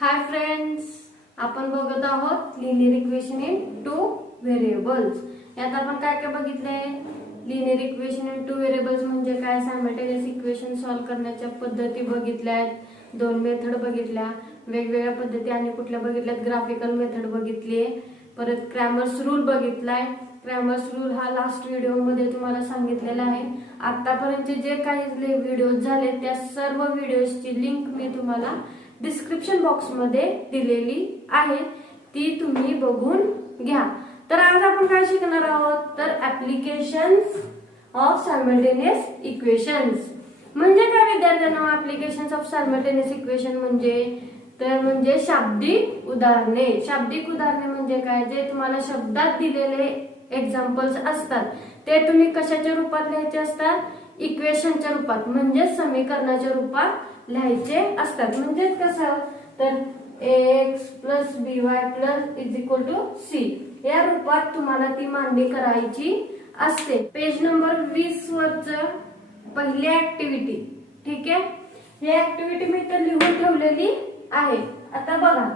Hi friends, आपण बघत आहोत linear equation in two variables. यात आपण काय काय बघितले? Linear equation in two variables म्हणजे काय, सायमल्टेनियस इक्वेशन सॉल्व्ह करण्याच्या पद्धती बघितल्यात, दोन मेथड बघितल्या, वेगवेगळ्या पद्धती आणि कुठल्या बघितल्यात, ग्राफिकल मेथड बघितली, परत क्रॅमर्स रूल बघितलाय. क्रॅमर्स रूल हा लास्ट व्हिडिओ मध्ये तुम्हाला सांगितलेला आहे. आतापर्यंतचे जे काही व्हिडिओज झाले त्या सर्व व्हिडिओजची लिंक मी तुम्हाला डिस्क्रिप्शन बॉक्स मध्ये दिलेली आहे, ती तुम्ही बघून घ्या. तर आज आपण काय शिकणार आहोत, तर ऍप्लिकेशन्स ऑफ सायमल्टेनियस इक्वेशन्स म्हणजे काय विद्यार्थ्यांना. ऍप्लिकेशन्स ऑफ सायमल्टेनियस इक्वेशन म्हणजे शाब्दिक उदाहरणे. शाब्दिक उदाहरणे म्हणजे काय, जे तुम्हाला शब्दात दिलेले एक्झाम्पल्स असतात ते तुम्ही कशाच्या रूपात लिहायचे असतात, इक्वेशनच्या रूपात म्हणजे समीकरणाच्या रूपात लिहायचे असतात. म्हणजे कसं, तर ax plus by plus is equal to c या रूपात तुम्हाला ती मांडणी करायची असते. पेज नंबर 20 वरच पहिली ऍक्टिव्हिटी, ठीक आहे. ही ऍक्टिव्हिटी मी इथं लिहून ठेवलेली आहे. आता बघा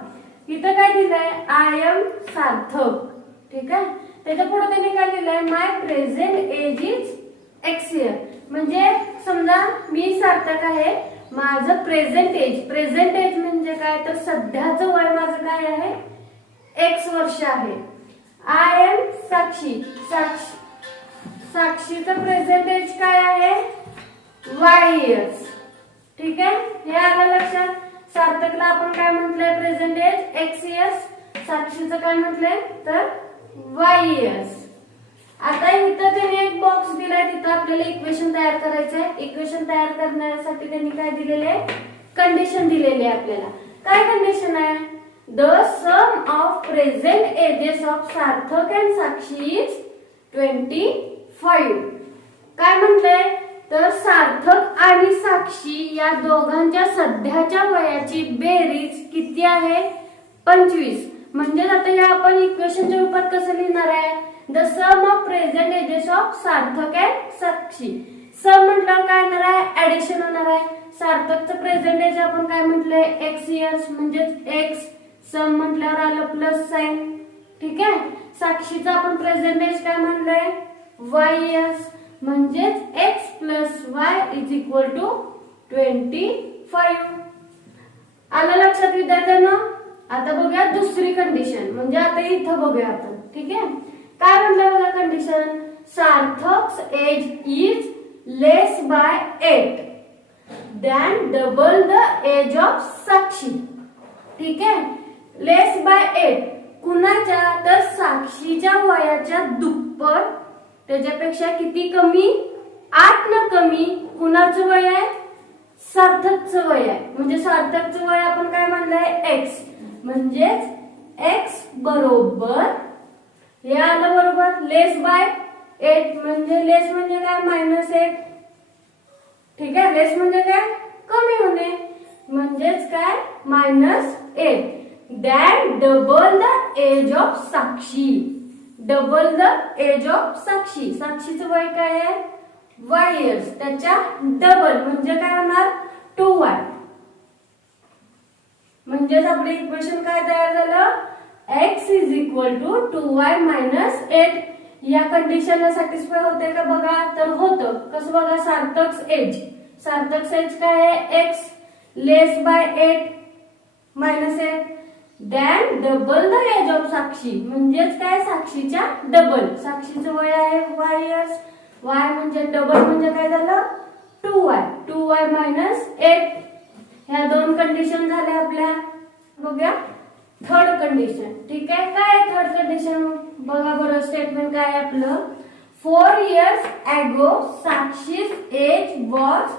इथं काय दिलंय, आय एम सार्थक, ठीक आहे. त्याच्या पुढे त्यांनी काय लिहिलंय, my present age is X year. म्हणजे समजा मी सार्थक आहे, माझं प्रेझेंट एज म्हणजे काय, तर सध्याचं वय माझं काय आहे, एक्स वर्ष आहे. आय एम साक्षीचं प्रेझेंट एज काय आहे, वाय इयर्स, ठीक आहे. हे आलं लक्षात. सार्थकला आपण काय म्हटलंय, प्रेझेंट एज एक्स इयर्स, साक्षीचं काय म्हटलंय, तर वाय इयर्स. आता इथं त्यांनी एक बॉक्स दिलाय, तिथं आपल्याला इक्वेशन तयार करायचंय. इक्वेशन तयार करण्यासाठी त्यांनी काय दिलेले, कंडिशन दिलेली आहे आपल्याला. काय कंडिशन आहे, the sum of present ages of Sarthak and Sakshi is 25. काय म्हणतंय, तर सार्थक आणि साक्षी या दोघांच्या सध्याच्या वयाची बेरीज किती आहे, 25. म्हणजे आता या आपण इक्वेशनच्या रूपात कसं लिहिणार आहे, the sum of present ages of Sarthak and Sakshi. Sum म्हटल्यावर काय होणार आहे, ऍडिशन होणार आहे. सार्थकचं प्रेझेंट एज आपण काय म्हटलंय, एक्स इयर्स म्हणजेच एक्स, सम म्हटल्यावर आलं प्लस साइन, ठीक आहे. साक्षीचं आपण प्रेझेंट एज काय म्हणलंय, वाय इयर्स म्हणजेच x plus y is equal to 25. आलं लक्षात विद्यार्थ्यांना. आता बघूया दुसरी कंडिशन, म्हणजे आता इथं बघूया आपण, ठीक आहे. काय म्हणलं बघा condition, Sarthak's age is less by 8 than double the age of Sakshi, ठीक आहे. लेस बाय 8 कुणाच्या, तर साक्षीच्या वयाच्या दुप्पट, त्याच्यापेक्षा किती कमी, 8 न कमी. कुणाचं वय आहे, सार्थकचं वय आहे. म्हणजे सार्थकचं वय आपण काय म्हणलंय, एक्स, म्हणजेच एक्स बरोबर, हे आलं बरोबर, लेस बाय 8 म्हणजे लेस म्हणजे काय, -8, ठीक आहे. लेस म्हणजे काय, कमी होणे, म्हणजेच काय, -8 than double the age of Sakshi. Double the age of Sakshi, साक्षीचं वय काय आहे, वाय इयर्स, त्याच्या डबल म्हणजे काय होणार, 2y. म्हणजेच आपलं इक्वेशन काय तयार झालं, x is equal to 2y minus 8. या कंडिशनला सॅटिस्फाय होते का बघा, तर होतं. कसं बघा, सार्थक्स एज काय आहे, x less by 8 -8 than double the age of Sakshi म्हणजेच काय, साक्षीच्या डबल. साक्षीचं वय आहे वाय इयर्स, वाय म्हणजे डबल म्हणजे काय झालं, 2y मायनस 8. ह्या दोन कंडिशन झाल्या आपल्या. बघूया थर्ड कंडिशन, ठीक आहे. काय थर्ड कंडिशन बघा बरं, स्टेटमेंट काय आपलं, 4 years ago Sakshi's age was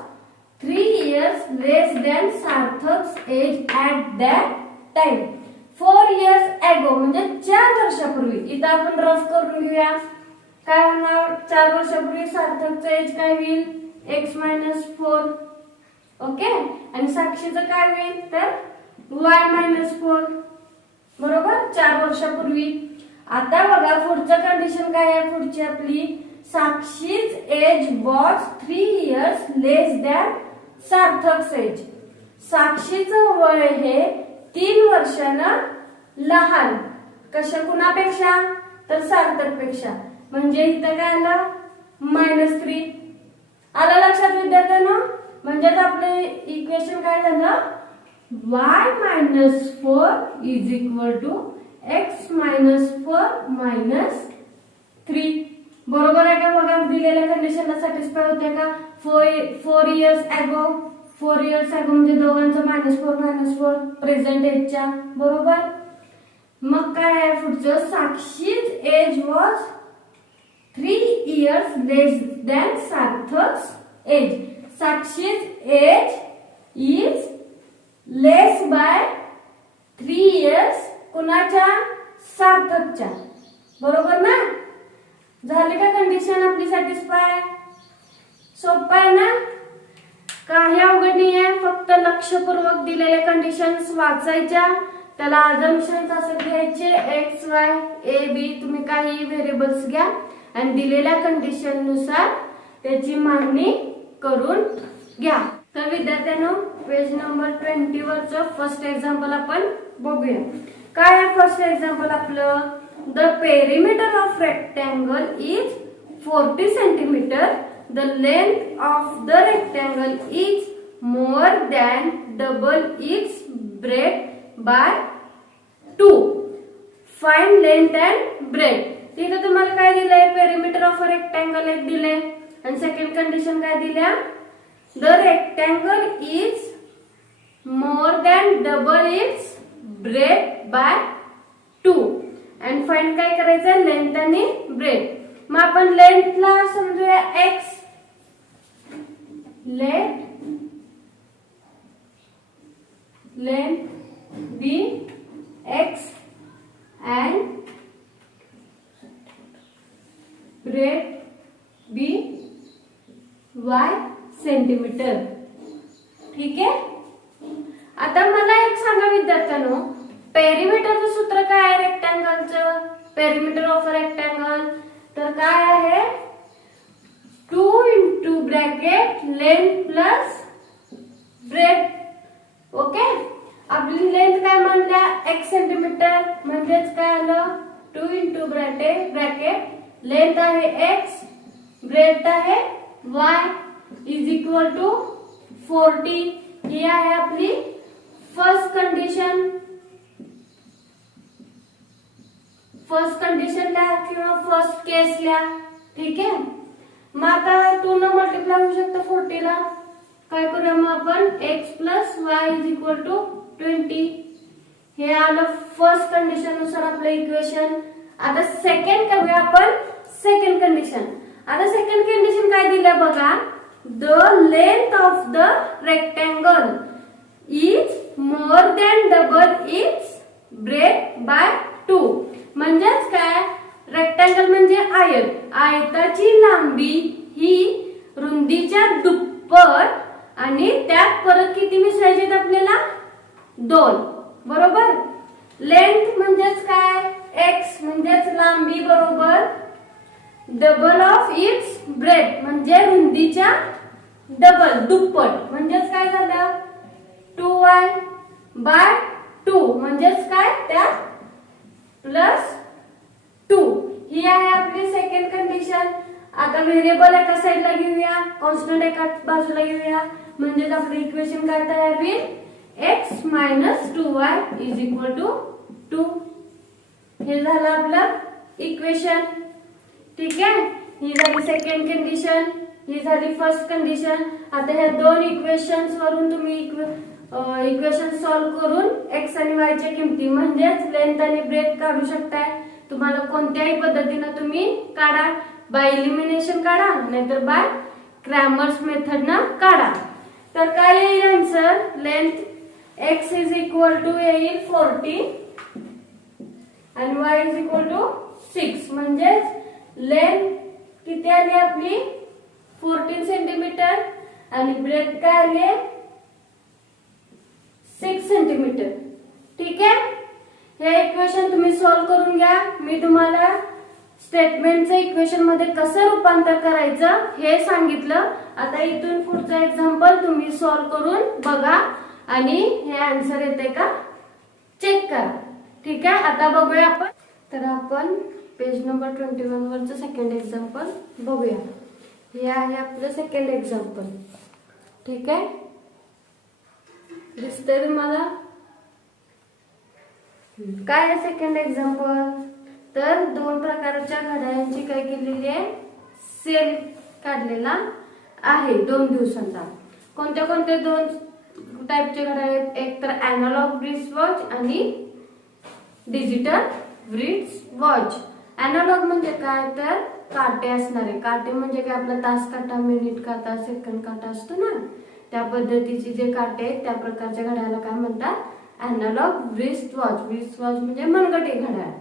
3 years less than Sarthak's age at that time. 4 years ago म्हणजे 4 वर्षापूर्वी. इथं आपण रफ करून घेऊया. काय होणार, 4 वर्षापूर्वी सार्थकचं एज काय होईल, x -4, ओके. आणि साक्षीचं काय होईल, तर y -4, बरोबर, 4 वर्षापूर्वी. आता बघा पुढचं कंडिशन काय आहे, पुढची आपली, Sakshi's age was 3 years less than Sarthak's age. साक्षीचं वय हे 3 वर्षानं लहान. कशा कुणापेक्षा? तर सार्थक पेक्षा. म्हणजे इथं काय आलं? -3 आलं लक्षात विद्यार्थ्यांनो. म्हणजेच आपले इक्वेशन काय झालं? y-4 is equal to x-4 -3. बरोबर आहे का? बघा दिलेल्या कंडिशनला सॅटिस्फाय होते का? 4 इयर्स अगो म्हणजे दोघांचं -4 प्रेझेंट एजच्या. बरोबर. मग काय आहे पुढचं? Sakshi's age was 3 years less than Sarthak's age. Sakshi's age is less by 3 years कुणाच्या? सार्थकच्या. बरोबर ना? झाली का कंडिशन आपली सॅटिस्फाय? सोपं आहे ना? काही अवघड नाही आहे. फक्त लक्षपूर्वक दिलेल्या कंडिशन्स वाचायच्या, त्याला अजम्पशन्स असं घ्यायचे, एक्स वाय ए बी तुम्ही काही व्हेरिएबल्स घ्या आणि दिलेल्या कंडिशन नुसार त्याची मांडणी करून घ्या. तर विद्यार्थ्यांनो पेज नंबर 20 वरचं फर्स्ट एक्झाम्पल आपण बघूया. काय आहे फर्स्ट एक्झाम्पल आपलं? The perimeter of rectangle is 40 centimetre. The length of the rectangle is more than double its breadth by 2. Find length and breadth. ठीक आहे. तुम्हाला काय दिलंय? पेरिमीटर ऑफ अ रेक्टँगल एक दिले आणि सेकंड कंडिशन काय दिल्या? The rectangle is more than double its breadth by 2 and find काय करायचं? लेंथ आणि ब्रेथ. मग आपण लेंथला समजूया x. Length be x and breadth be y centimetre. ठीक आहे. आता मला एक सांगा विद्यार्थ्यांनो, पेरिमीटरचं सूत्र काय आहे रेक्टँगलचं? पेरिमीटर ऑफ अ रेक्टँगल तर काय आहे? 2 into bracket length plus breadth. Okay. आपली लेंथ काय म्हणल्या? x centimetre. म्हणजेच काय आलं? 2 into ब्रॅकेट लेंथ आहे x, ब्रेथ आहे y इज इक्वल टू 40. ही आहे आपली फर्स्ट कंडिशनला किंवा फर्स्ट केसला. ठीक आहे. मग आता 2 न मल्टिप्लाय होऊ शकतं 40 ला. काय करूया मग आपण? x plus y is equal to 20. हे आलं फर्स्ट कंडिशन नुसार आपलं इक्वेशन. आता सेकंड करूया आपण सेकंड कंडिशन. आता सेकंड कंडिशन काय दिलं बघा? The length of the rectangle is more than double its breadth by 2. म्हणजेच काय? रेक्टँगल म्हणजे आयत. आयताची लांबी ही रुंदीच्या दुप्पट आणि त्यात परत किती मिसळायचे आपल्याला? 2. बरोबर. लेंथ म्हणजेच काय? x म्हणजेच लांबी बरोबर डबल ऑफ इट्स ब्रेथ म्हणजे रुंदीच्या डबल दुप्पट. म्हणजेच काय झालं? 2y बाय 2 म्हणजेच काय? त्यात प्लस 2. ही आहे आपली सेकंड कंडिशन. आता व्हेरिएबल एका साइडला घेऊया, कॉन्स्टंट एका बाजूला घेऊया. म्हणजेच आपलं इक्वेशन काय तयार होईल? x - 2y is equal to 2. हे झालं आपलं इक्वेशन. ठीक आहे. ही झाली सेकंड कंडिशन, ही झाली फर्स्ट कंडिशन. आता ह्या दोन इक्वेशन्स वरून तुम्ही इक्वेशन सॉल्व्ह करून x आणि y च्या किमती म्हणजेच लेंथ आणि ब्रेथ काढू शकताय. तुम्हाला कोणत्याही पद्धतीने तुम्ही काढा. बाय एलिमिनेशन काढा नाहीतर बाय क्रॅमर्स मेथडनं काढा. तर काय येईल answer? Length x is equal to येईल 40 आणि y इज इक्वल टू 6. म्हणजेच लेंथ किती आली आपली? 14 सेंटीमीटर आणि ब्रेथ काय आली? 6 सेंटीमीटर. ठीक आहे. हे इक्वेशन तुम्ही सॉल्व्ह करून घ्या. मी तुम्हाला स्टेटमेंटचं इक्वेशन मध्ये कसं रूपांतर करायचं हे सांगितलं. आता इथून पुढचं एक्झाम्पल तुम्ही सॉल्व्ह करून बघा आणि हे आन्सर येते का चेक ठीक आहे, आता बघूया आपण. तर आपण पेज नंबर 21 वरचं सेकंड एक्झाम्पल बघूया. हे आहे आपलं सेकंड एक्झाम्पल. ठीक आहे, दिसतंय तुम्हाला काय आहे सेकंड एक्झाम्पल. तर दोन प्रकारच्या घड्याळांची काय केलेली आहे, सेल काढलेला आहे 2 दिवसांचा. कोणत्या कोणत्या 2 टाईपचे घड्याळ आहेत, एक तर अॅनालॉग रिस्ट वॉच आणि डिजिटल रिस्ट वॉच. अॅनालॉग म्हणजे काय, तर काटे असणारे. काटे म्हणजे काय, आपला तास काटा, मिनिट काटा, सेकंड काटा असतो ना, त्या पद्धतीचे जे काटे आहेत त्या प्रकारच्या घड्याळाला काय म्हणतात, analogue wrist watch. Wrist watch म्हणजे मनगटी घड्याळ.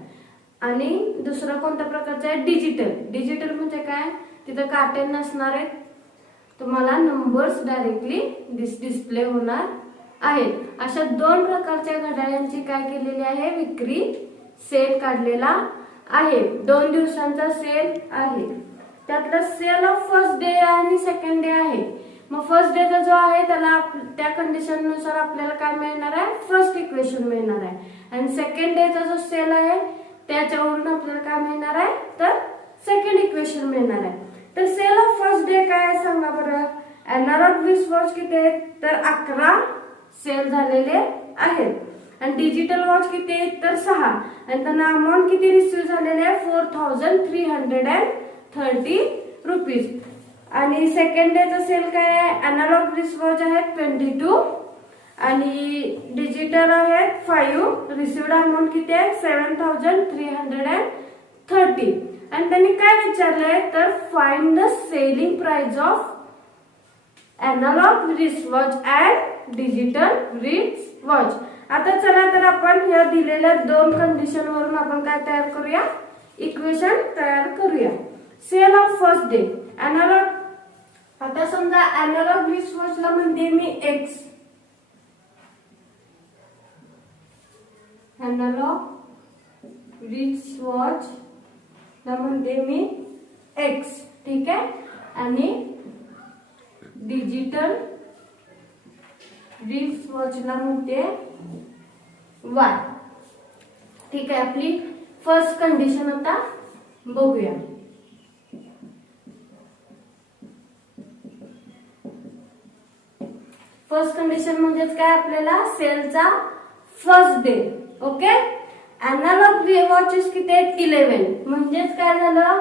आणि दुसरा कोणत्या प्रकारचा आहे, डिजिटल. डिजिटल म्हणजे काय, तिथं काटे नसणार आहेत, तुम्हाला नंबर्स डायरेक्टली डिस्प्ले होणार आहेत. अशा 2 प्रकारच्या घड्याळांची काय केलेली आहे, विक्री सेल काढलेला आहे. 2 दिवसांचा सेल आहे. त्यातला सेल ऑफ फर्स्ट डे आणि सेकंड डे आहे. मग फर्स्ट डेचा जो आहे त्याला त्या कंडिशन नुसार आपल्याला काय मिळणार आहे, फर्स्ट इक्वेशन मिळणार आहे. आणि सेकंड डेचा जो सेल आहे त्याच्यावरून आपल्याला काय मिळणार आहे, तर सेकंड इक्वेशन मिळणार आहे. तर सेल ऑफ फर्स्ट डे काय आहे सांगा बरं. अॅनालॉग रिस्ट वॉच किती आहेत, तर 11 सेल झालेले आहेत. आणि डिजिटल वॉच किती आहेत, तर 6. आणि त्यांना अमाऊंट किती रिसिव्ह झालेले आहे, 4330 रुपीज. आणि सेकंड डेचा सेल काय आहे, अॅनालॉग रिस्ट वॉच आहेत 22 आणि डिजिटल आहेत 5. रिसिव्ड अमाऊंट किती आहे, 7330. आणि त्यांनी काय विचारलंय, तर find the selling price of analogue wrist watch and digital wrist watch. आता चला तर आपण या दिलेल्या 2 कंडिशन वरून आपण काय तयार करूया, इक्वेशन तयार करूया. Sale of first day analogue. आता समजा अॅनालॉग रिस्ट वॉचला म्हणते मी एक्स. अॅनालॉग रिस्ट वॉच ला म्हणते मी एक्स. ठीक आहे, आणि डिजिटल रिस्ट वॉचला म्हणते वाय. ठीक आहे, आपली फर्स्ट कंडिशन आता बघूया. फर्स्ट कंडिशन म्हणजेच काय, आपल्याला सेलचा first day. Okay, analog watches किती आहेत, 11. म्हणजेच काय झालं,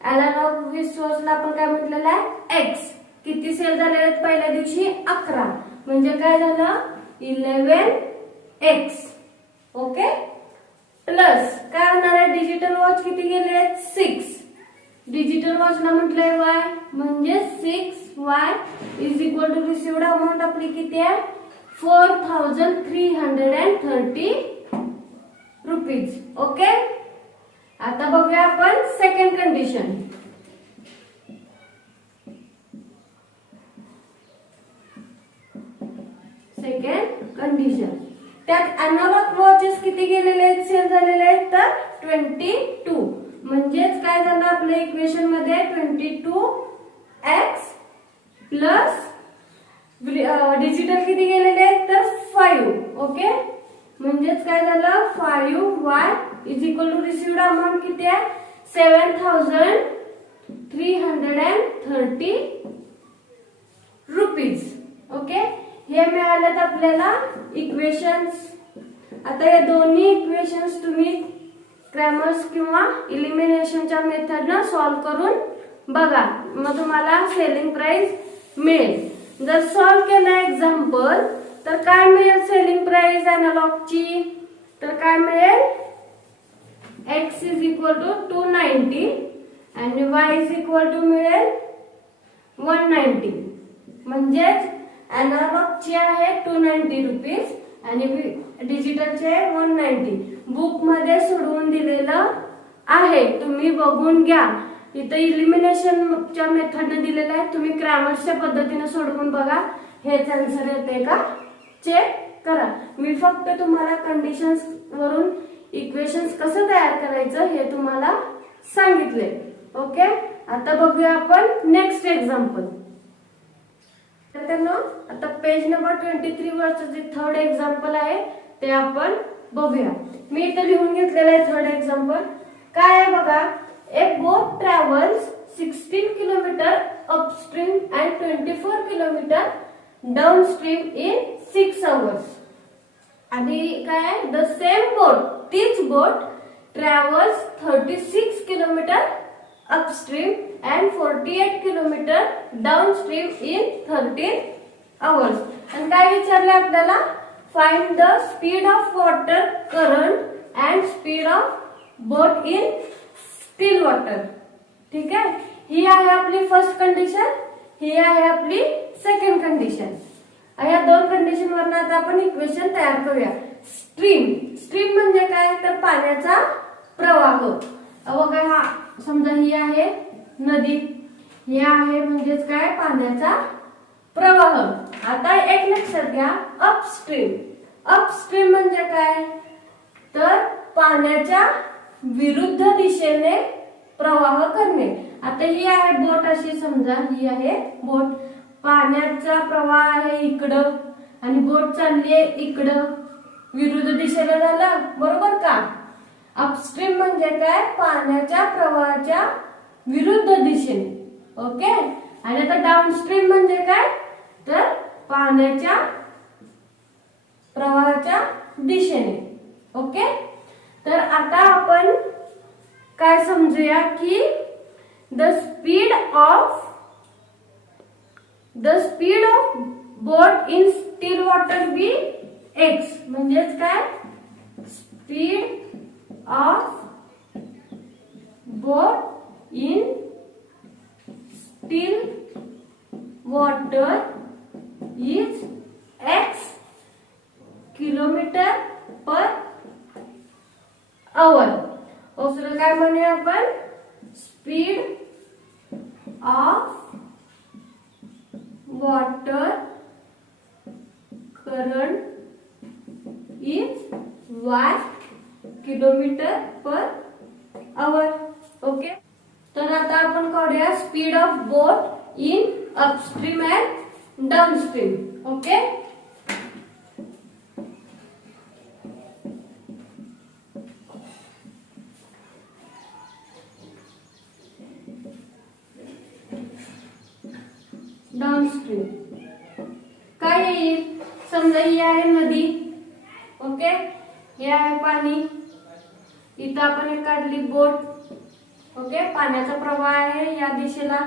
अॅनालॉग रिस्ट वॉचला आपण काय म्हटलेलं आहे, एक्स. किती सेल झालेले आहेत पहिल्या दिवशी, 11. म्हणजे काय झालं, 11x. ओके, प्लस काय होणार आहे, डिजिटल वॉच किती गेले आहेत, 6. डिजिटल वॉचला म्हटलंय वाय, म्हणजे 6y is equal to received amount आपली किती आहे, 4330 रुपीज. ओके, आता बघूया आपण सेकंड कंडिशन. सेकंड कंडिशन, त्यात अॅनालॉग वॉचेस किती गेलेले आहेत, सेल झालेले आहेत, तर 22. म्हणजेच काय झालं आपल्या इक्वेशन मध्ये, 22x प्लस डिजिटल किती गेलेले आहेत, तर 5. ओके, म्हणजेच काय झालं, 5y is equal to received amount किती आहे, 7330 रुपीज. ओके, हे मिळालेत आपल्याला इक्वेशन्स. आता या दोन्ही इक्वेशन्स तुम्ही क्रॅमर्स किंवा इलिमिनेशनच्या मेथडनं सॉल्व्ह करून बघा, मग तुम्हाला सेलिंग प्राइस मिळेल. जर सॉल्व्ह केलं एक्झाम्पल तर काय मिळेल, सेलिंग प्राइस अॅनालॉगची, तर काय मिळेल, x इज इक्वल टू 290 आणि y इज इक्वल टू मिळेल 190. म्हणजेच अॅनालॉगची आहे 290 रुपीज आणि डिजिटलचे आहे 190. बुक मध्ये सोडवून दिलेलं आहे, तुम्ही बघून घ्या. इथं इलिमिनेशनच्या मेथडने दिलेलं आहे, तुम्ही क्रॅमर्सच्या पद्धतीने सोडवून बघा, हेच आन्सर येते का चेक करा. मी फक्त तुम्हाला कंडिशन्स वरून इक्वेशन्स कसं तयार करायचं हे तुम्हाला सांगितले. ओके, आता बघूया आपण नेक्स्ट एक्झाम्पल. तर आता पेज नंबर 23 वरचं जे थर्ड एक्झाम्पल आहे ते आपण बघूया. मी इथे लिहून घेतलेलं आहे थर्ड एक्झाम्पल. काय आहे बघा, a boat travels 16 kilometre upstream and 24 kilometre downstream in 6 hours. आणि काय, द सेम बोट, तीच boat travels 36 kilometre upstream and 48 kilometre downstream in 13 hours. आणि काय विचारलं आपल्याला, find the speed of water current and speed of boat in still water. ठीक आहे, ही आहे आपली फर्स्ट कंडिशन, ही आहे आपली सेकंड कंडिशन. या दोन कंडिशन वरनं आता आपण इक्वेशन तयार करूया. स्ट्रीम, स्ट्रीम म्हणजे काय, तर पाण्याचा प्रवाह. बघा, हा समजा ही आहे नदी, हे आहे म्हणजेच काय, पाण्याचा प्रवाह. आता एक लक्षात घ्या, अपस्ट्रीम, अपस्ट्रीम म्हणजे काय, तर पाण्याच्या विरुद्ध दिशेने प्रवाह करणे. आता ही आहे बोट, अशी समजा ही आहे बोट, पाण्याचा प्रवाह आहे इकडं आणि बोट चालली आहे इकडं, विरुद्ध दिशेला झालं, बरोबर का. अपस्ट्रीम म्हणजे काय, पाण्याच्या प्रवाहाच्या विरुद्ध दिशेने. ओके. आणि आता डाउनस्ट्रीम म्हणजे काय, तर पाण्याच्या प्रवाहाच्या दिशेने. ओके. तर आता आपण काय समजूया की the speed of boat in still water be x, म्हणजेच काय, speed of boat in still water is x kilometre per hour. दुसरं काय म्हणूया आपण, speed of water current is y kilometre per hour. Okay. तर आता आपण काढूया speed of boat in upstream and downstream. Okay. Downstream काय येईल, समजा ही आहे नदी. ओके. हे आहे पाणी, इथं आपण एक काढली बोट. ओके. पाण्याचा प्रवाह आहे या दिशेला.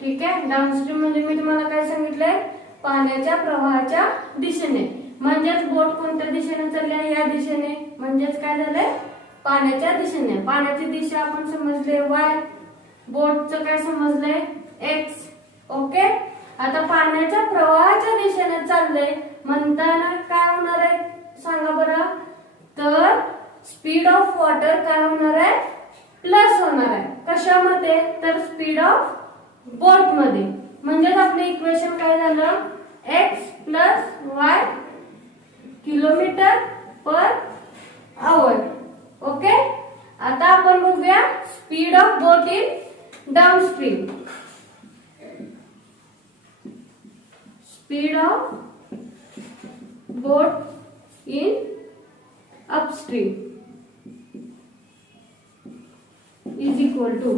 ठीक आहे. डाउनस्ट्रीम म्हणजे मी तुम्हाला काय सांगितलंय, पाण्याच्या प्रवाहाच्या दिशेने. म्हणजेच बोट कोणत्या दिशेने चालली आहे, या दिशेने. म्हणजेच काय झालंय, पाण्याच्या दिशेने. पाण्याची दिशा आपण समजले y, बोटचं काय समजलंय x. ओके. आता पाण्याच्या प्रवाहाच्या दिशेने चाललंय म्हणताना काय होणार आहे सांगा बरं, तर स्पीड ऑफ वॉटर काय होणार आहे, प्लस होणार आहे. कशामध्ये, तर स्पीड ऑफ बोट मध्ये. म्हणजेच आपले इक्वेशन काय झालं, x plus y kilometre per hour. Okay. आता आपण बघूया speed of boat in downstream. Speed of boat in upstream is equal to,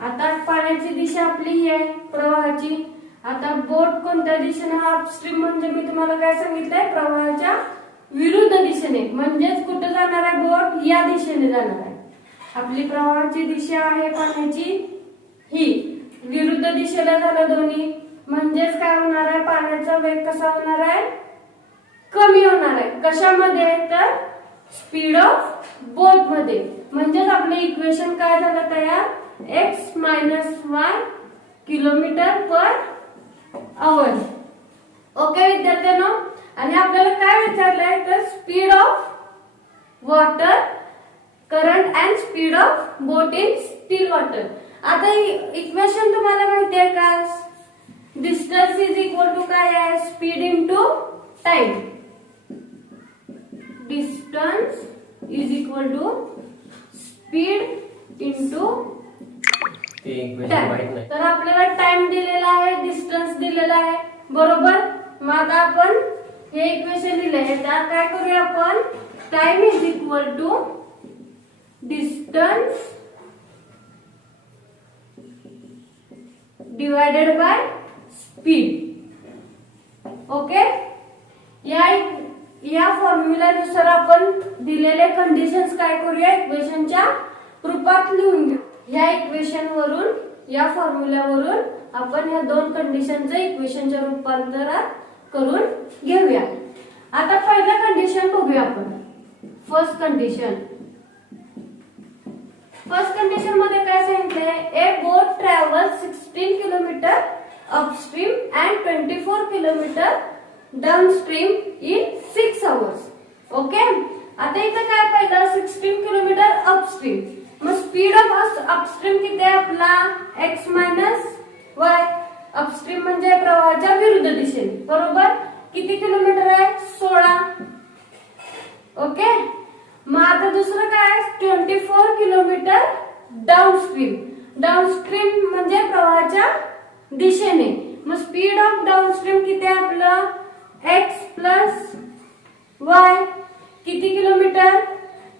आता पाण्याची दिशा आपली ही आहे प्रवाहाची. आता बोट कोणत्या दिशेने, अपस्ट्रीम म्हणजे मी तुम्हाला काय सांगितलंय, प्रवाहाच्या विरुद्ध दिशेने. म्हणजेच कुठे जाणार आहे बोट, या दिशेने जाणार आहे. आपली प्रवाहाची दिशा आहे पाण्याची ही, विरुद्ध दिशेला झालं दोन्ही. म्हणजेच काय होणार आहे, पाण्याचा वेग कसा होणार आहे, कमी होणार आहे. कशामध्ये, तर स्पीड ऑफ बोट मध्ये. म्हणजेच आपले इक्वेशन काय झालं तयार, x minus Y kilometre per hour. Okay विद्यार्थ्यांनो. आणि आपल्याला काय विचारलंय, तर speed of water current and speed of boat in still water. आता इक्वेशन तुम्हाला माहिती आहे का, डिस्टन्स इज इक्वल टू काय आहे, speed into time. Distance is equal to speed into time. तर आपल्याला टाइम दिलेला आहे, डिस्टन्स दिलेला आहे, बरोबर. मग आता आपण हे इक्वेशन दिले आहे, त्यात काय करूया आपण, time is equal to distance divided by speed. Okay, या फॉर्म्युल्यानुसार आपण दिलेले कंडिशन्स काय करूया, इक्वेशनच्या रूपात लिहून घेऊ. या इक्वेशन वरून, या फॉर्म्युल्यावरून आपण या दोन कंडिशनचं इक्वेशनच्या रूपांतरात करून घेऊया. आता पहिलं कंडिशन बघूया आपण. फर्स्ट कंडिशन मध्ये काय सांगितलंय, ए बोट travel 16 kilometre upstream and 24 kilometre downstream in 6 hours. Okay, आता इथं काय पाहिलं, 16 किलोमीटर अपस्ट्रीम. मग स्पीड ऑफ अपस्ट्रीम किती आहे आपला, x मायनस वाय. अपस्ट्रीम म्हणजे प्रवाहाच्या विरुद्ध दिशेने, बरोबर. किती किलोमीटर आहे, 16. ओके, मग आता दुसरं काय, 24 किलोमीटर डाउनस्ट्रीम. डाउनस्ट्रीम म्हणजे प्रवाहाच्या दिशेने. मग स्पीड ऑफ डाउनस्ट्रीम किती आहे आपलं, x प्लस वाय. किती किलोमीटर,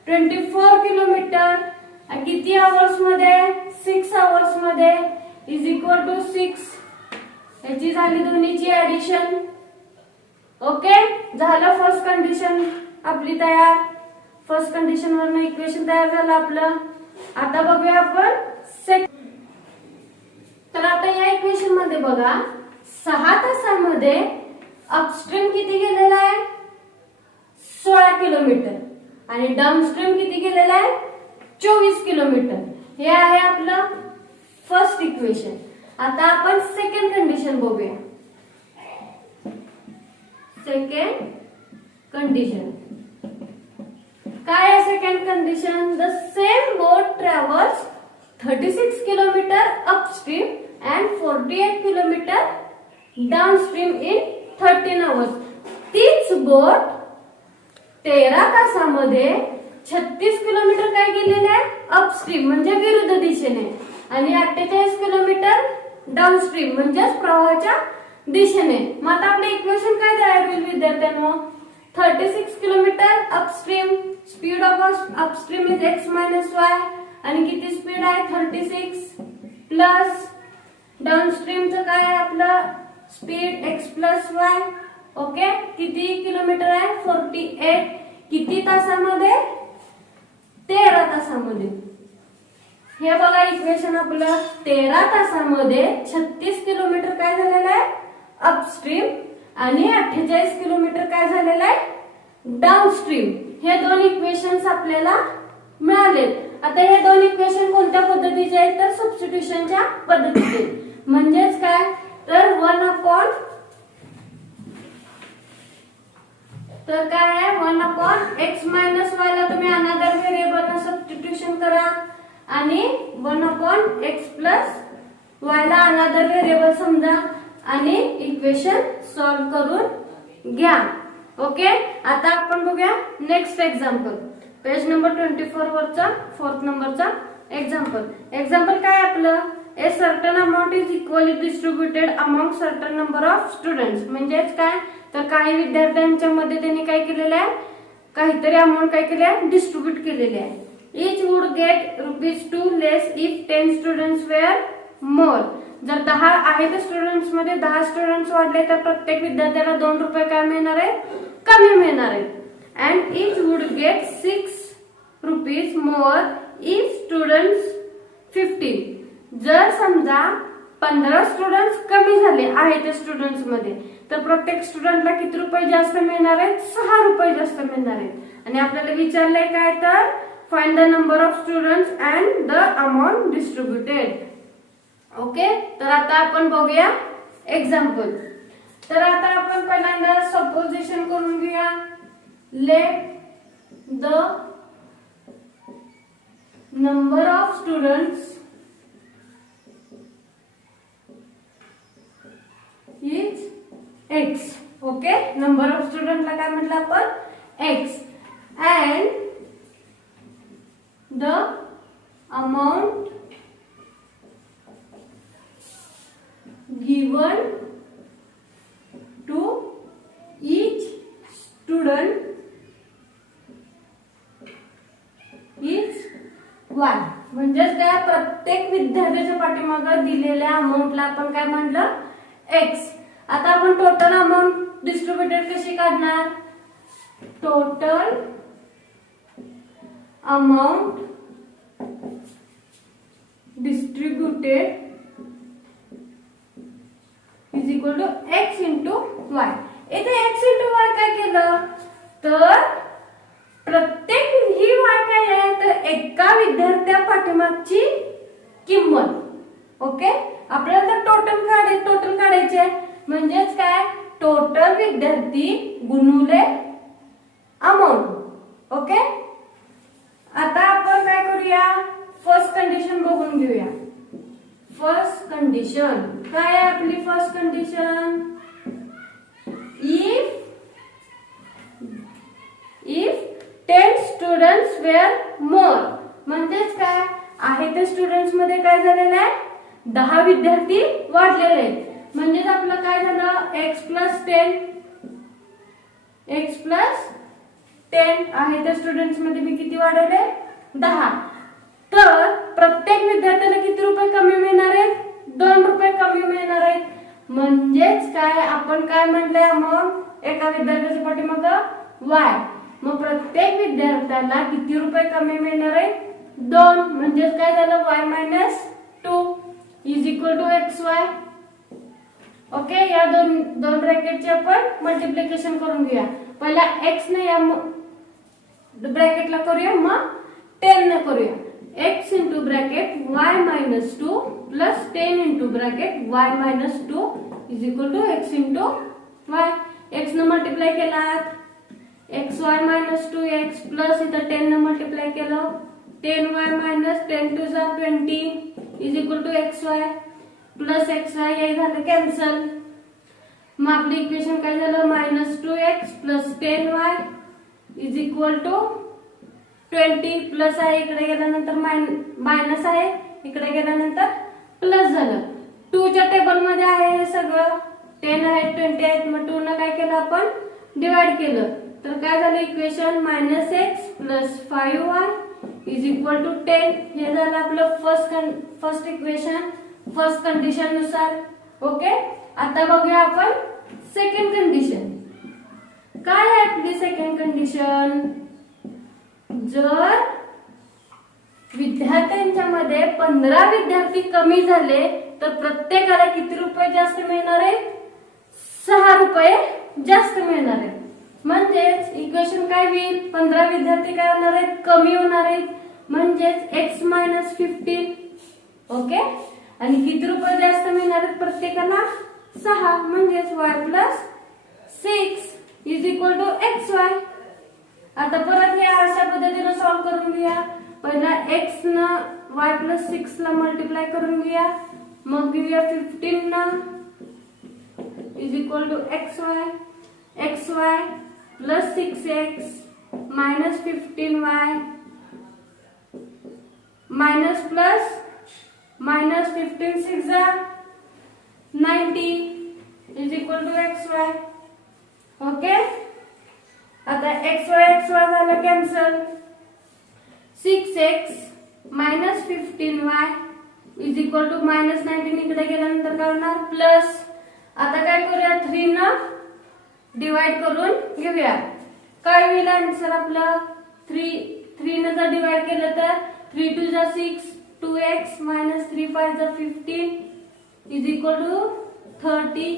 24 किलोमीटर. किती आवर्स मध्ये, 6 hours मध्ये, इज इक्वल टू 6. याची झाली दोन्हीची ऍडिशन. ओके, झालं फर्स्ट कंडिशन आपली तयार. फर्स्ट कंडिशन वरनं इक्वेशन तयार झालं आपलं. आता बघूया आपण सेकंड. तर आता या इक्वेशन मध्ये बघा, 6 तासामध्ये अपस्ट्रीम किती गेलेला आहे, 16 किलोमीटर. आणि डाउनस्ट्रीम किती गेलेला आहे, 24 किलोमीटर. हे आहे आपलं फर्स्ट इक्वेशन. आता आपण सेकंड कंडिशन बघूया. सेकंड कंडिशन काय आहे, second condition, the same boat travels 36 kilometre upstream and 48 kilometre downstream in 13 hours. तीच बोट 13 तासामध्ये 36 किलोमीटर काय गेलेले आहे, अपस्ट्रीम म्हणजे विरुद्ध दिशेने. आणि 48 किलोमीटर डाउनस्ट्रीम म्हणजेच प्रवाहाच्या दिशेने. मग आता आपले इक्वेशन काय तयार होईल विद्यार्थ्यांनो, 36 kilometre upstream, speed of upstream is x minus Y. आणि किती स्पीड आहे, 36 प्लस डाउनस्ट्रीमचं काय आहे आपलं speed, x plus Y. Okay, किती किलोमीटर आहे, 48. किती तासामध्ये, 13 तासामध्ये. हे बघा इक्वेशन आपलं, 13 तासामध्ये 36 किलोमीटर काय झालेलं आहे, अपस्ट्रीम. आणि 48 किलोमीटर काय झालेलं आहे, डाउनस्ट्रीम. हे दोन इक्वेशन्स आपल्याला मिळाले. आता हे दोन इक्वेशन कोणत्या पद्धतीचे आहेत, तर सबस्टिट्यूशनच्या पद्धतीचे. म्हणजेच काय, तर 1 तर काय आहे, 1 x मायनस वाय ला तुम्ही अनदर व्हेरिएबल सबस्टिट्यूशन करा. आणि 1 x प्लस वाय ला अनदर व्हेरिएबल समजा. आणि इक्वेशन सॉल्व करून घ्या. ओके, आता आपण बघूया नेक्स्ट एक्झाम्पल. पेज नंबर 24 वरचा 4th नंबरचा एक्झाम्पल. एक्झाम्पल काय आपलं, a certain amount is equally distributed among certain number of students. म्हणजेच काय, तर काही विद्यार्थ्यांच्या मध्ये त्यांनी काय केलेलं आहे, काहीतरी अमाऊंट काय केले आहे, डिस्ट्रीब्यूट केलेले आहे. Each would get ₹2 less if 10 students were more. जर 10 आहे तर स्टुडंट्स मध्ये 10 स्टुडंट्स वाढले तर प्रत्येक विद्यार्थ्याला ₹2 काय मिळणार आहे, कमी मिळणार आहे. And each would gate ₹6 more if students 15. जर समजा 15 स्टुडंट्स कमी झाले आहे त्या स्टुडंट्स मध्ये तर प्रत्येक स्टुडंटला किती रुपये जास्त मिळणार आहेत, ₹6 जास्त मिळणार आहेत. आणि आपल्याला विचारलंय काय, तर find the number of students and the amount distributed. Okay, तर आता आपण बघूया एक्झाम्पल. तर आता आपण पहिल्यांदा सपोजिशन करून घेऊया. Let the number of students is x. Okay, number of स्टुडंटला काय म्हटलं आपण, x. And the amount given to each student Y म्हणजेच काय प्रत्येक विद्यार्थ्याच्या पाठीमागं दिलेल्या अमाऊंटला आपण काय म्हणलं एक्स. आता आपण टोटल अमाऊंट डिस्ट्रीब्युटेड कशी काढणार? Total amount distributed is equal to x into y. इथे एक्स इंटू वाय काय केलं तर प्रत्येक ही वाय काय आहे तर एका विद्यार्थ्या पाठीमागची किंमत. ओके, आपल्याला तर टोटल काढायचे आहे म्हणजेच काय टोटल विद्यार्थी गुणुले अमाऊंट. ओके, आता आपण काय करूया फर्स्ट कंडिशन बघून घेऊया. फर्स्ट कंडिशन काय आहे आपली first condition? If 10 students were more म्हणजेच काय आहे ते स्टुडंट्स मध्ये काय झालेलं आहे 10 विद्यार्थी वाढलेले आहेत. म्हणजेच आपलं काय झालं x प्लस 10 आहे त्या स्टुडंट्स मध्ये मी किती वाढवले 10. तर प्रत्येक विद्यार्थ्याला किती रुपये कमी मिळणार आहेत? 2 रुपये कमी मिळणार आहेत. म्हणजेच काय आपण काय म्हणलंय अमाऊंट एका विद्यार्थ्याच्या पाठीमागं y. मग प्रत्येक विद्यार्थ्याला किती रुपये कमी मिळणार आहेत? 2. म्हणजेच काय झालं y minus 2 is equal to xy. Okay, या दोन ब्रॅकेटचे आपण मल्टिप्लिकेशन करून घेऊया. पहिला x ने या ब्रॅकेटला करूया मग 10 ने करूया. x into bracket y minus 2 plus 10 into bracket y minus 2 is equal to x into y. x ने मल्टिप्लाय केलात xy मायनस 2x प्लस इथं 10 ने मल्टिप्लाय केलं 10y मायनस 10 टू जा 20 is equal to xy plus xy हे झालं cancel. मग आपलं इक्वेशन काय झालं minus 2x plus 10y is equal to 20 plus आहे इकडे गेल्यानंतर मायनस आहे इकडे गेल्यानंतर प्लस झालं. 2 च्या टेबल मध्ये आहे हे सगळं 10 आहे 20 आहेत मग 2 ने काय केलं आपण डिवाइड केलं तर काय झालं equation minus x plus 5y is equal to 10. हे झालं आपलं फर्स्ट इक्वेशन फर्स्ट कंडिशन नुसार. ओके, आता बघूया आपण सेकंड कंडिशन. काय आहे आपली सेकंड कंडिशन? जर विद्यार्थ्यांच्या मध्ये 15 विद्यार्थी कमी झाले तर प्रत्येकाला किती रुपये जास्त मिळणार आहे? 6 रुपये जास्त मिळणार आहे. म्हणजेच इक्वेशन काय होईल 15 विद्यार्थी काय होणार आहेत कमी होणार आहेत म्हणजेच x मायनस 15. ओके, आणि किती रुपये जास्त मिळणार आहेत प्रत्येकाला 6 म्हणजेच y plus 6 is equal to xy. आता परत हे अशा पद्धतीने सॉल्व करून घेऊया. पहिला x न y प्लस 6 ला मल्टिप्लाय करून घेऊया मग घेऊया 15 ना is equal to xy plus 6x minus 15y minus plus minus 15 6 जा 90 is equal to xy. Okay, आता xy झालं cancel. 6x minus 15y is equal to minus 19 इकडे गेल्यानंतर काय होणार प्लस. आता काय करूया 3 न डिवाइड करून घेऊया. काय होईल आन्सर आपलं 3 न जर डिवाइड केलं तर 3 2 जा 6 2x मायनस 3 5 जा 15 इज इक्वल टू 30.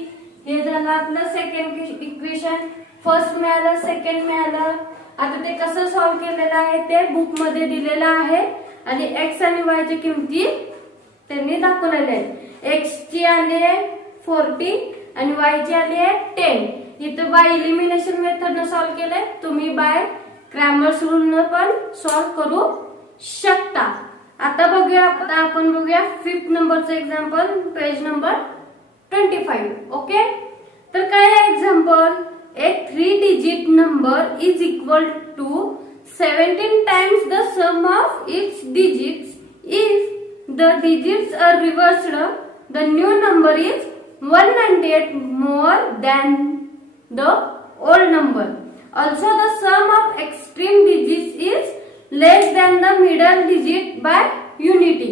हे झालं आपलं सेकंड इक्वेशन. फर्स्ट मिळालं सेकंड मिळालं. आता ते कसं सॉल्व केलेलं आहे ते बुक मध्ये दिलेलं आहे आणि x आणि y ची किमती त्यांनी दाखवलेल्या आहेत. x ची आली आहे 40 आणि y ची आली आहे 10. इथं बाय इलिमिनेशन मेथड न सॉल्व केलंय. तुम्ही बाय क्रॅमर्स रूल न पण सॉल्व करू शकता. आता आपण बघूया 5th नंबरचं एक्झाम्पल पेज नंबर 25. ओके, तर काय आहे example? A 3-digit number is equal to 17 times the sum of its digits. If the digits are reversed, the new number is 198 more than the old number. Also, the sum of extreme digits is less than the middle digit by unity.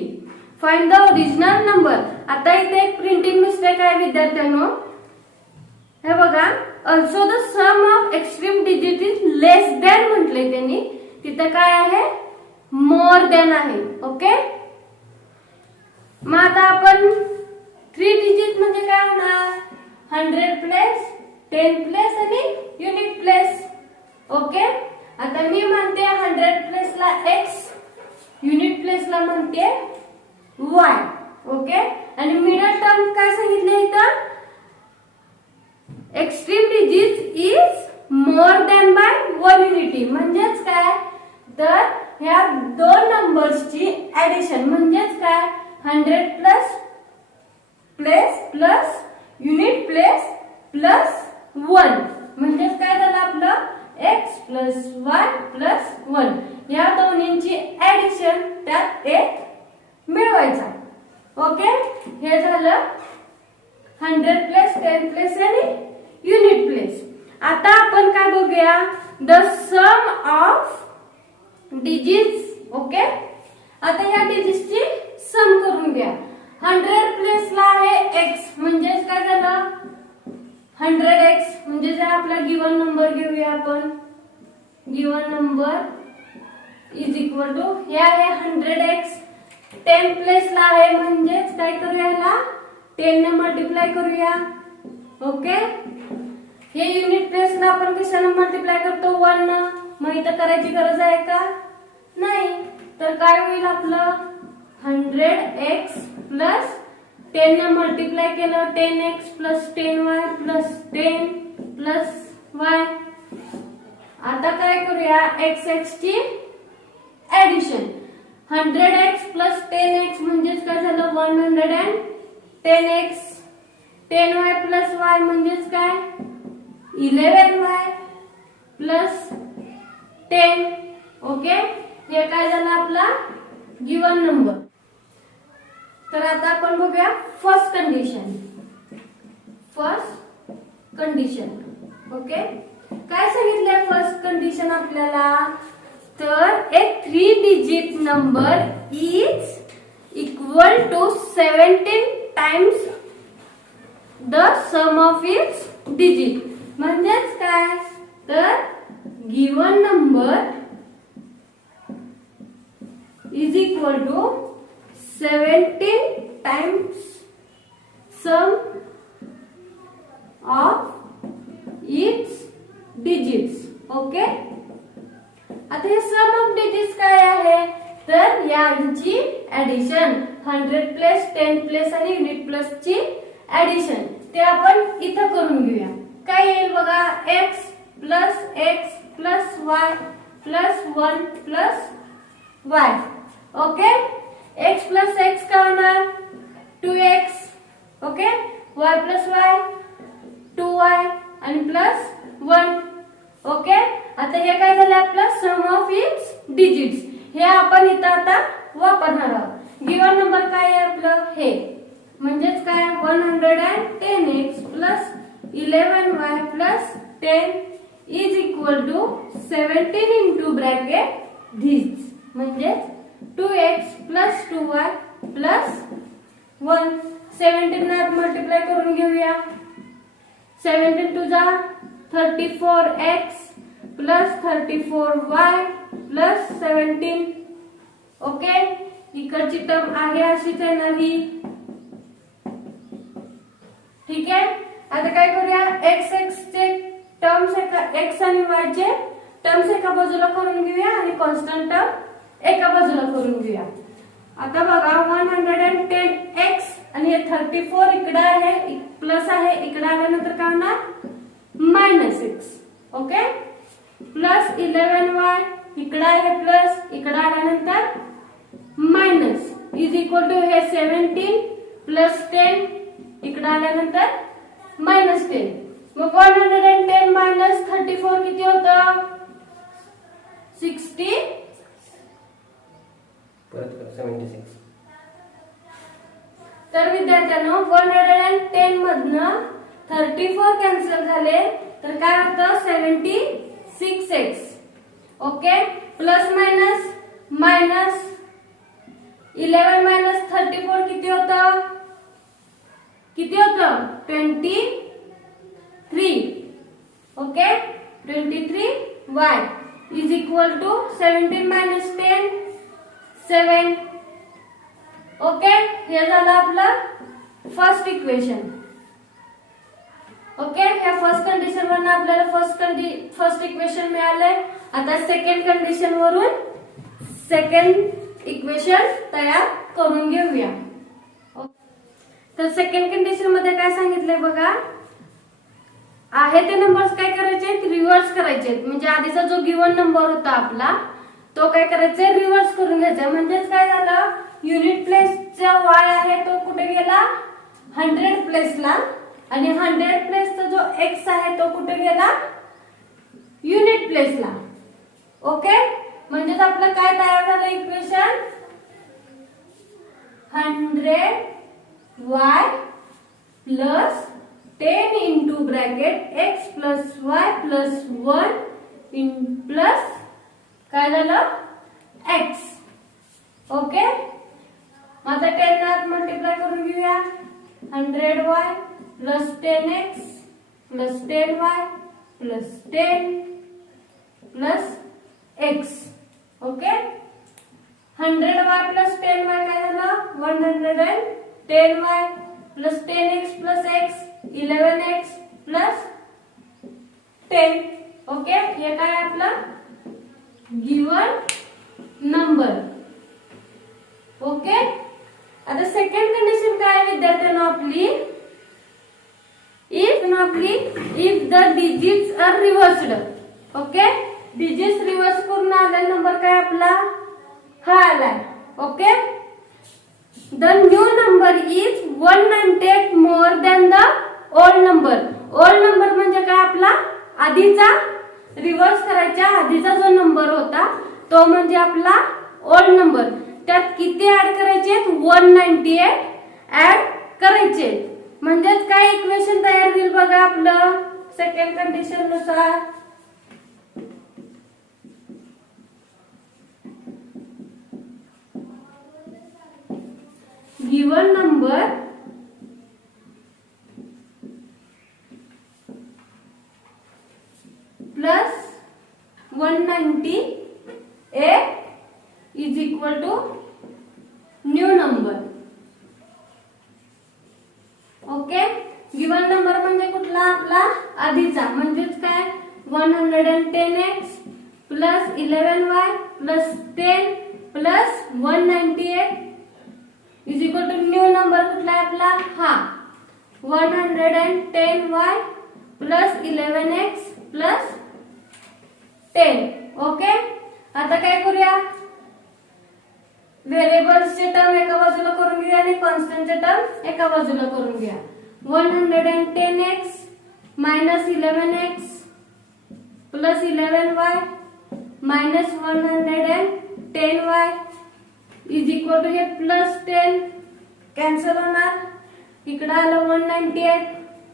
Find the original number. आता इथे एक printing mistake आहे विद्यार्थ्यांनो. हे बघा, also the sum of extreme digit is less than म्हटले त्यांनी. तिथे काय आहे, मोर दॅन आहे. ओके, मग आता आपण 3 डिजिट म्हणजे काय होणार, 100 प्लेस, 10 प्लेस आणि युनिट प्लेस. ओके, आता मी म्हणते 100 प्लेसला x, युनिट प्लेसला म्हणते y. ओके, आणि मिडल टर्म काय सांगितले इथं, extreme digit is more than by 1 unity. म्हणजेच काय, तर ह्या दोन नंबर्सची ऍडिशन म्हणजेच काय, 100 plus place plus unit place plus 1 म्हणजेच काय झालं आपलं x प्लस y प्लस 1. या दोन्हींची ऍडिशन त्यात एक मिळवायचा. ओके, हे झालं 100 प्लस 10 प्लस आणि युनिट प्लेस. आता आपण काय बघूया, the sum of digits. Okay, आता या डिजिट्सची सम करून घ्या. 100 प्लेसला आहे x म्हणजेच काय झालं 100x. म्हणजे जे आपला गिवन नंबर घेऊया आपण, given number is equal to हे आहे 100x. 10 प्लेसला आहे म्हणजेच काय करूया, ह्याला 10 ने मल्टिप्लाय करूया. ओके, हे युनिट प्लेसला आपण कशाने मल्टिप्लाय करतो, 1 न. मग इथं करायची गरज आहे का, नाही. तर काय होईल आपलं 100x प्लस 10 ने मल्टिप्लाय केलं 10x plus 10y plus 10 plus y. आता काय करूया, x ची ऍडिशन. 100x प्लस 10x म्हणजेच काय झालं 110x. 10y प्लस y म्हणजेच काय 11y प्लस 10. ओके, हे काय झालं आपला गिवन नंबर. तर आता आपण बघूया first condition. First condition. Okay, काय सांगितलंय फर्स्ट कंडिशन आपल्याला, तर एक 3 digit number is equal to 17 times the sum of its digit. म्हणजेच काय, तर given number is equal to 17 times sum of its digits. Okay, आता हे सम ऑफ डिजिट्स काय आहे, तर यांची ऍडिशन 100 प्लस 10 प्लस आणि युनिट प्लस ची ऍडिशन ते आपण इथं करून घेऊया. काय येईल बघा, x plus y plus 1 plus y. Okay, x plus x काय होणार 2x. Okay, y plus y 2y आणि प्लस 1. ओके, आता हे काय झालं आपलं सम ऑफ इट्स डिजिट्स. हे आपण इथं आता वापरणार आहोत. गिवन नंबर काय आहे आपलं हे, म्हणजेच काय 110x plus 11y plus 10 is equal to 17 into bracket this. म्हणजे 2x प्लस 2y प्लस 1. 17 ने मल्टिप्लाय करून घेऊया. 17 टू जा 34x plus 34y plus 17. Okay, इकडची टर्म आहे अशीच येणार ही. ठीक आहे, आता काय करूया, x चे टर्म्स x आणि y चे टर्म्स एका बाजूला करून घेऊया आणि कॉन्स्टंट टर्म एका बाजूला करून घेऊया. आता बघा 110x आणि हे 34 इकडे आहे प्लस आहे, इकडे आल्यानंतर काय होणार -6. ओके, प्लस 11y इकडे आहे प्लस, इकडे आल्यानंतर मायनस इज इक्वल टू हे 17 प्लस 10 इकडे आल्यानंतर -10. मग 110 मायनस 34 किती होतं 60 76. तर विद्यार्थ्यांनो 110 मधनं 34 कॅन्सल झाले तर काय होतं 76x. Okay, plus minus minus 11 minus 34 किती होतं? 23. Okay, 23y is equal to 17 minus 10 7. Okay, हे झालं आपलं फर्स्ट इक्वेशन. ओके, ह्या फर्स्ट कंडिशन वरून आपल्याला फर्स्ट इक्वेशन मिळाले. आता सेकंड कंडिशन वरून सेकंड इक्वेशन तयार करून घेऊया. तर सेकंड कंडिशन मध्ये काय सांगितलंय बघा, आहे ते नंबर्स काय करायचे, रिव्हर्स करायचे. म्हणजे आधीचा जो गिवन नंबर होता आपला तो काय करायचा, रिव्हर्स करून घ्यायचा. म्हणजेच काय झालं, युनिट प्लेसचा y आहे तो कुठे गेला, 100 प्लेसला, आणि 100 प्लेसचा जो x आहे तो कुठे गेला, युनिट प्लेसला. ओके, म्हणजेच आपलं काय तयार झालं equation, 100y plus 10 into bracket x plus y plus 1 plus काय झालं x. ओके, आता 10 ने मल्टिप्लाय करून घेऊया. 100y plus 10x plus 10y plus 10 plus x. Okay, 100y plus 10y काय झालं, 110y plus 10x plus x 11x plus 10. Okay, हे काय आपलं गिवन नंबर. ओके, आता सेकंड कंडिशन काय विद्यार्थ्यांनो आपली, if the digits are reversed. Okay, digits reverse करून आलेला नंबर काय आपला हा आलाय. Okay, the new number is 198 more than the old number. Old number म्हणजे काय आपला आधीचा, रिव्हर्स करायच्या आधीचा जो नंबर होता तो म्हणजे आपला ओल्ड नंबर. त्यात किती ऍड करायचे, 198 ऍड करायचे. म्हणजेच काय इक्वेशन तयार होईल बघा आपलं सेकंड कंडिशन नुसार, given number plus 198 is equal to new number. Okay, given number म्हणजे कुठला आपला आधीचा, म्हणजेच काय 110x plus 11y plus 10 plus 198 is equal to new number कुठला आहे आपला हा 110y plus 11x plus 10. Okay, आता काय करूया, व्हेरिएबल्सचे टर्म एका बाजूला करून घेऊया आणि कॉन्स्टंटचे टर्म एका बाजूला करून घ्या. 110x minus 11x plus 11y minus 110y is equal to हे प्लस 10 कॅन्सल होणार, इकडे आलं 198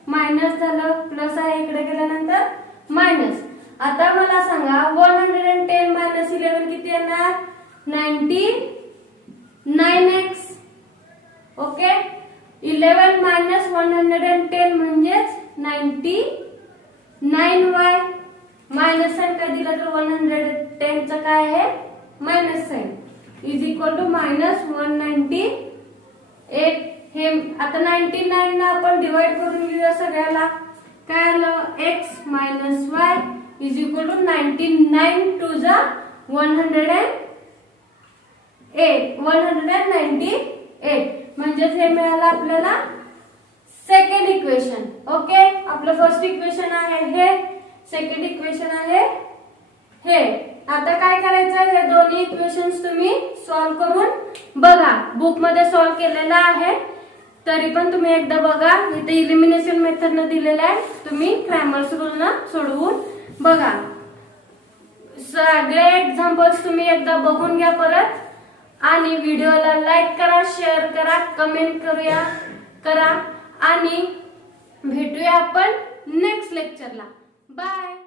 मायनस झालं, प्लस आहे इकडे गेल्यानंतर मायनस. आता मला सांगा 110 मायनस 11 किती येणार, 99x. ओके, 11 मायनस 110 म्हणजेच 99y. मायनस साइन काय दिलं तर 110 चं काय आहे minus sign is equal to minus 198. हे आता 99 ना आपण डिवाइड करून घेऊया सगळ्याला, काय आलं x minus y is equal to 99 टू जा 198. म्हणजेच हे मिळालं आपल्याला सेकंड इक्वेशन. ओके, आपलं फर्स्ट इक्वेशन आहे हे, सेकंड इक्वेशन आहे हे. आता काय करायचं, हे दोन्ही इक्वेशन्स तुम्ही सॉल्व्ह करून बघा. बुक मध्ये सॉल्व्ह केलेलं आहे, तरी पण तुम्ही एकदा बघा. इथे इलिमिनेशन मेथड न दिलेलं आहे, तुम्ही क्रॅमर्स रूल न सोडवून बघा. सगळे एक्झाम्पल्स तुम्ही एकदा बघून घ्या परत, आणि व्हिडिओला लाईक करा, शेअर करा, कमेंट करा आणि भेटूया आपण नेक्स्ट लेक्चरला. बाय.